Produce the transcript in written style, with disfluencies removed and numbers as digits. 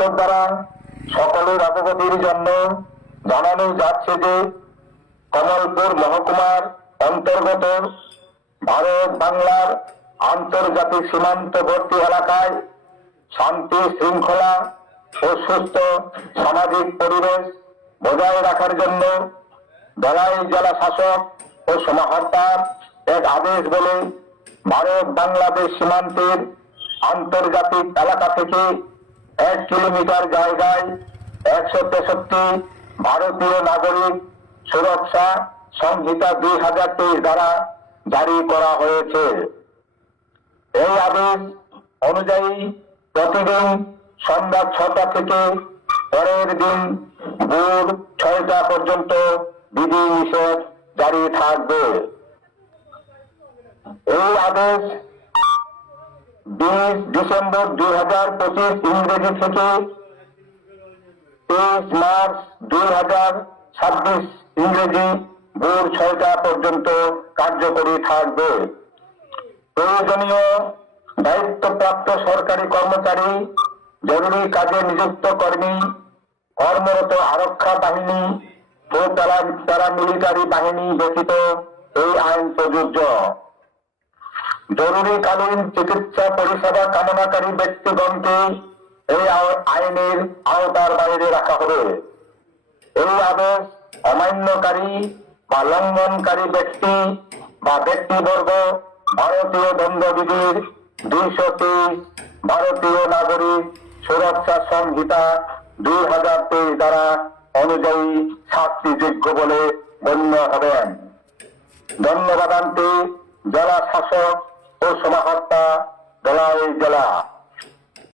এতদ দ্বারা সকলের অবগতির জন্য জানানো যাচ্ছে যে কমলপুর মহকুমার অন্তর্গত ভারত বাংলার আন্তর্জাতিক সীমান্তবর্তী এলাকায় শান্তি শৃঙ্খলা ও সুস্থ সামাজিক পরিবেশ বজায় রাখার জন্য ধলাই জেলা শাসক ও সমাহর্তার এক আদেশ বলে ভারত বাংলাদেশ সীমান্তের আন্তর্জাতিক এলাকা থেকে 1 কিলোমিটার জায়গায় 163 ভারতীয় নাগরিক সুরক্ষা সংহিতা 2023 দ্বারা জারি করা হয়েছে। এই আদেশ অনুযায়ী প্রতিদিন সন্ধ্যা 6টা থেকে পরের দিন ভোর 6টা পর্যন্ত বিধি নিষেধ জারি থাকবে। এই আদেশ 20 ডিসেম্বর 2025 ইংরেজি থেকে 23 মার্চ 2026 ইংরেজি ভোর 6টা পর্যন্ত কার্যকরী থাকবে। প্রয়োজনীয় দায়িত্বপ্রাপ্ত সরকারি কর্মচারী, জরুরি কাজে নিযুক্ত কর্মী, কর্মরত আরক্ষা বাহিনী ও প্যারামিলিটারি বাহিনী ব্যতীত এই আইন প্রযোজ্য। জরুরিকালীন চিকিৎসা পরিষেবা কামনাকারী ব্যক্তিগণকে এই আইনের আওতার বাইরে রাখা হবে। এই আদেশ অমান্যকারী বা লঙ্ঘনকারী ব্যক্তি বা ব্যক্তিবর্গ ভারতীয় দণ্ডবিধির 223 ভারতীয় নাগরিক সুরক্ষা সংহিতা 2023 দ্বারা অনুযায়ী শাস্তিযোগ্য বলে গণ্য হবেন। ধন্যবাদান্তে জেলা শাসক ও সমাহর্তা ধলাই জেলা।